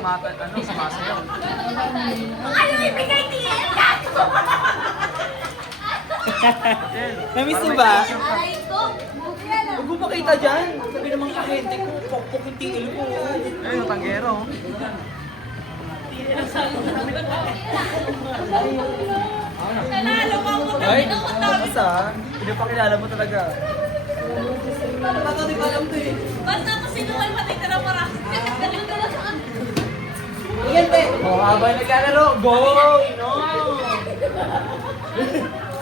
sumasayaw. Ano ibigay niya? Namiss mo ba? Aray ko. Huwag mo makita dyan. Sabi naman kahente ko, pokpok yung tingil ko. Ayun, yung tanggero. Nanalo ka mo Ay, kami ng tapos pinapakilala mo talaga. Baka di ba alam to eh. Basta ako sinuwal pati ka na para. Iyan, te. Habang naglalaro, go! Inom!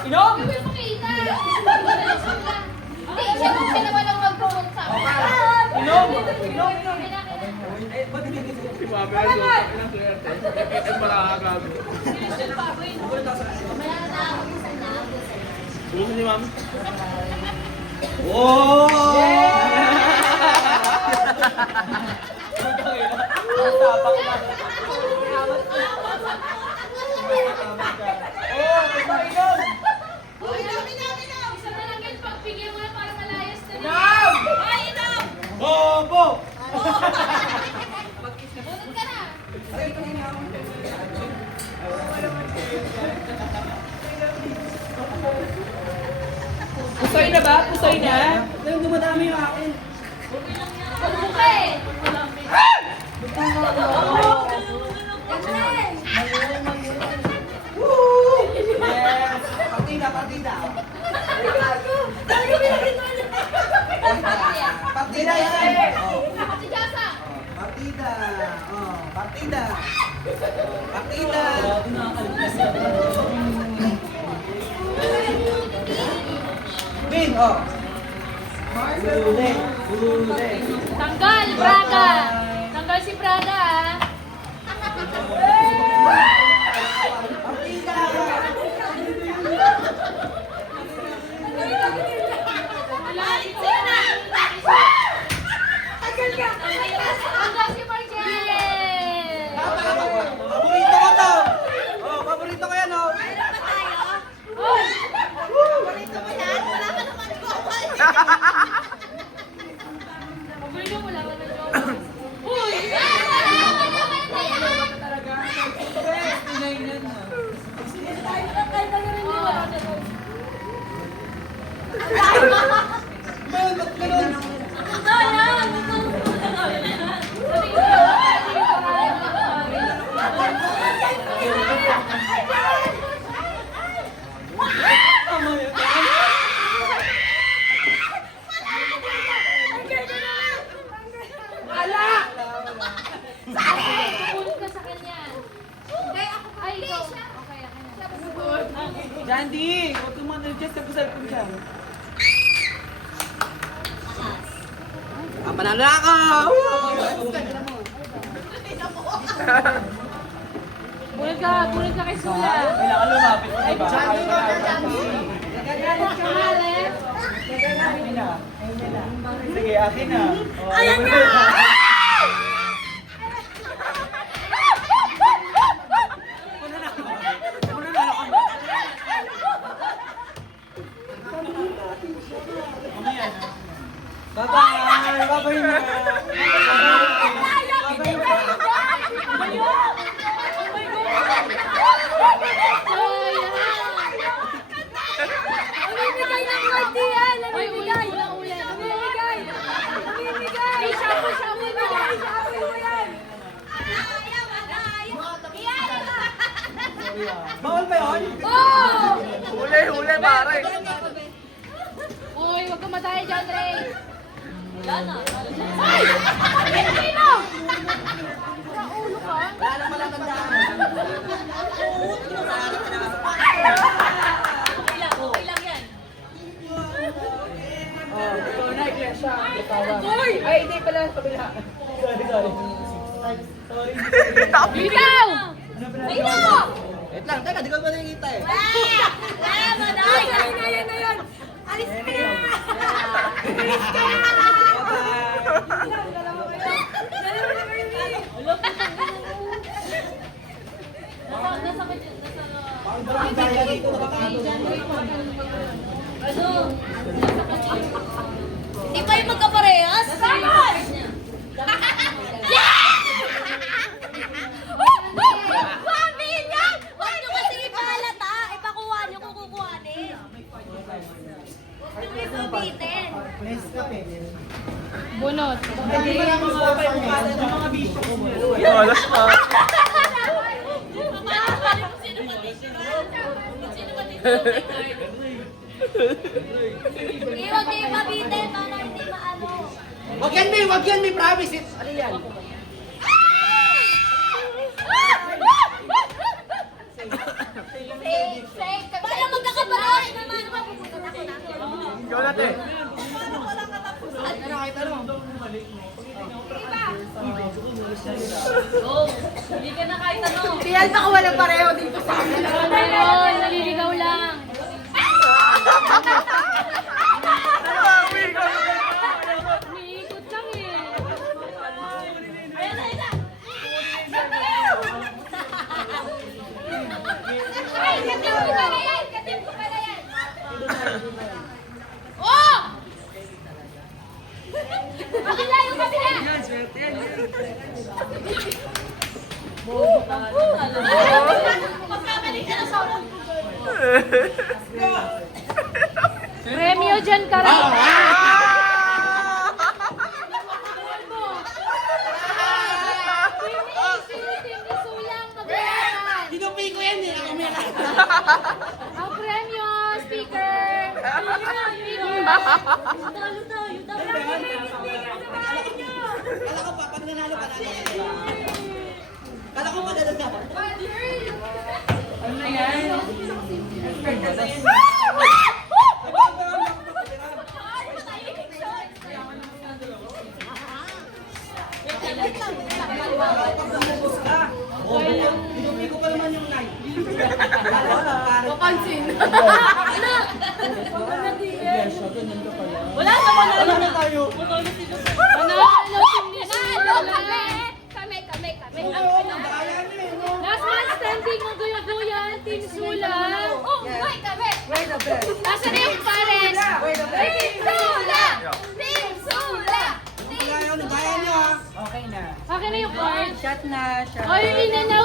Inom! Siya naman ang mag-promote sa akin. Inom! Inom! Ay, ba't hindi dito? Si Mami, ay, ilang swerte. Ay, malakagag. Gusto ni Mami? Isa na lang yan, pagbigyan mo na para malayas na niya. Ay, inom! Bobo! Bunot ka na. Pusoy na ba? Pusoy na? Yung dumadami yung akin. Bunot ka eh. Yes! Partida, partida. Partida yan! Si Jasa. Partida. Partida. Partida. Bin, Huli. Huli. Tanggal, Braga. Tanggal si Braga ah. Partida. Tanggal si Marcel. Paborito ko to. Paborito ko yan, Uy! Paborito mo lang ang joke. Uy! Pupunta ka sa kanya. Ay, ikaw. Okay, akin na. Jandy, huwag kang mag-adjust sa cellphone dyan. Panalo na ako! Bunod ka kay Sula. Kailangan lumapit ko, diba? Jandy, Nagagalit ka mal eh. Akin na. Sige, akin na. Ayan na! Bye-bye! Bye-bye na! Namimigay ng party yan! Namimigay! Namimigay! Namimigay! Shabu-shabu mo! Shabu mo yan! Bawal ba yun? Oh! Huli, pare. Uy, huwag ka matay dyan, Ray! Wala na. Ay! Pilipino! Naulo ka? Wala na pala tandaan. Okay lang yan. Ikaw na, Iglesia. Uy! Ay, hindi pala. Kabila. Sorry. Ikaw! Ikaw! Wait lang, teka, di ko ba nakikita eh. Ay, yan na yan! Alis ka na! Alis ka na! Di ba yung magkaparehas? Dapat! Bunot. Malas pa. Iwag kayo mabitin para hindi maano. Wag yan, may promise. Ano yan? Safe. Para magkakabaray naman. Mapupunta ako na. Ikaw natin. Hindi ka na kahit ano. Tiyan ako walang pareho dito sa akin. Ayun, naliligaw lang. Umiikot lang eh. Ayun, ayun na. Ay, katim ko pala yan. Katim ko pala yan. Oh! Bakit layo kasi na? Magkamali ka na sa ulo. Premyo dyan ka rin. Tinupi ko yan eh. Ako meron. Ang premyo, speaker! Talo tayo. Dapat kami yung speaker sa bahay niyo! Kala ko pa, pag nanalo pa natin. Kala ko magano na. Tinupi ko pa naman yung night. Papansin. Ano? Wala na panalo na tayo. Panalo kami. Kami. Last man standing ng Guyaguyan, Team Sula. Oh, wait, kami. Nasaan na yung pares? Team Sula! Team Sula! Ngayon, bayan nyo ha. Akin na yung card. Shot na, shot. Ay, inanaw.